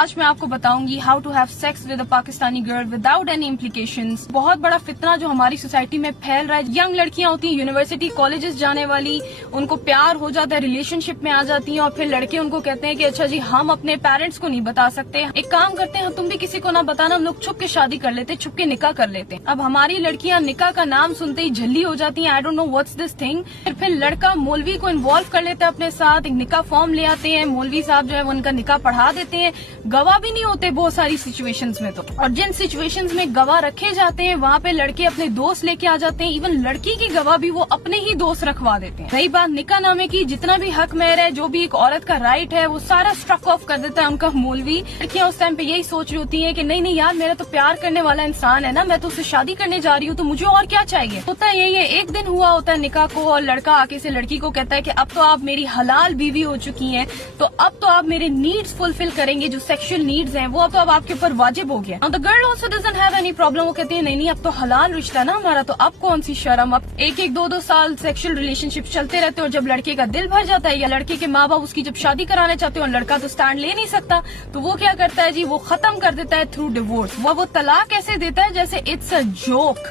آج میں آپ کو بتاؤں گی how to have sex with a Pakistani girl without any implications. بہت بڑا فتنہ جو ہماری سوسائٹی میں پھیل رہا ہے. ینگ لڑکیاں ہوتی ہیں یونیورسٹی کالجز جانے والی, ان کو پیار ہو جاتا ہے, ریلیشن شپ میں آ جاتی ہیں, اور پھر لڑکے ان کو کہتے ہیں کہ اچھا جی ہم اپنے پیرنٹس کو نہیں بتا سکتے, ایک کام کرتے ہیں تم بھی کسی کو نہ بتانا, ہم لوگ چھپ کے شادی کر لیتے, چھپ کے نکاح کر لیتے ہیں. اب ہماری لڑکیاں نکاح کا نام سنتے ہی جھلی ہو جاتی ہیں, I don't know what's this thing. پھر لڑکا مولوی کو انوالو کر لیتا ہے اپنے ساتھ, ایک نکاح فارم لے آتے ہیں, مولوی صاحب جو ہے وہ ان کا نکاح پڑھا دیتے ہیں. گواہ بھی نہیں ہوتے بہت ساری سچویشنز میں, تو اور جن سچویشنز میں گواہ رکھے جاتے ہیں وہاں پہ لڑکے اپنے دوست لے کے آ جاتے ہیں, ایون لڑکی کی گواہ بھی وہ اپنے ہی دوست رکھوا دیتے ہیں. رہی بات نکاح نامے کی, جتنا بھی حق مہر ہے, جو بھی ایک عورت کا رائٹ ہے, وہ سارا اسٹرک آف کر دیتا ہے ان کا مولوی. لڑکیاں اس ٹائم پہ یہی سوچ رہی ہوتی ہیں کہ نہیں نہیں یار, میرا تو پیار کرنے والا انسان ہے نا, میں تو اسے شادی کرنے جا رہی ہوں, تو مجھے اور کیا چاہیے. ہوتا ہے یہی ہے, ایک دن ہوا ہوتا ہے نکاح کو, اور لڑکا آ کے سے لڑکی کو کہتا ہے کہ اب تو آپ میری حلال بیوی ہو چکی ہیں, تو اب تو آپ میرے نیڈز فلفل کریں گے, جو سیکشل نیڈز ہیں وہ اب تو اب آپ کے اوپر واجب ہو گیا. the girl also doesn't have any problem, وہ کہتی ہے نہیں نہیں اب تو حلال رشتہ نا ہمارا, تو اب کون سی شرم. اب ایک دو سال سیکشل ریلیشن شپ چلتے رہتے ہیں, اور جب لڑکے کا دل بھر جاتا ہے یا لڑکے کے ماں باپ اس کی جب شادی کرانا چاہتے ہیں اور لڑکا تو سٹینڈ لے نہیں سکتا, تو وہ کیا کرتا ہے جی, وہ ختم کر دیتا ہے تھرو ڈیورس. وہ طلاق ایسے دیتا ہے جیسے it's a joke,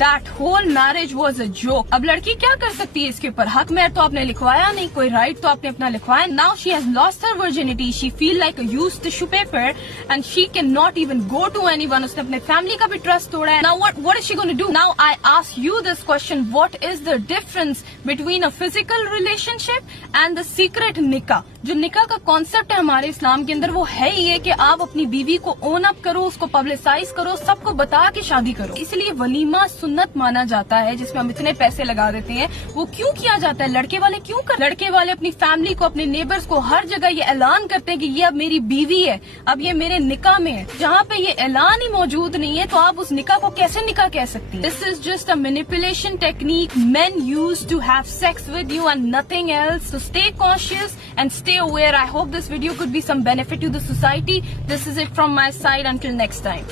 That whole marriage was a joke. اب لڑکی کیا کر سکتی ہے اس کے اوپر, حق مہر تو آپ نے لکھوایا نہیں, کوئی رائٹ تو آپ نے اپنا لکھوایا. Now she has lost her virginity, she feel like a used tissue paper and she cannot even go to anyone. اس نے اپنے فیملی کا بھی ٹرسٹ توڑا ہے. Now what is she going to do? Now I ask you this question, what is the difference between a physical relationship and the secret nikah? جو نکاح کا concept ہے ہمارے اسلام کے اندر, وہ ہے ہی یہ کہ آپ اپنی بیوی کو اون اپ کرو, اس کو پبلسائز کرو, سب کو بتا کے شادی کرو. اس لیے ولیمہ سنت مانا جاتا ہے, جس میں ہم اتنے پیسے لگا دیتے ہیں. وہ کیوں کیا جاتا ہے, لڑکے والے کیوں لڑکے والے اپنی فیملی کو, اپنے نیبرز کو ہر جگہ یہ اعلان کرتے ہیں کہ یہ اب میری بیوی ہے, اب یہ میرے نکاح میں ہے. جہاں پہ یہ اعلان ہی موجود نہیں ہے, تو آپ اس نکاح کو کیسے نکاح کہہ سکتی ہیں. This is just a manipulation technique men use to have sex with you and nothing else. So stay conscious and stay aware. I hope this video could be some benefit to the society. This is it from my side. Until next time.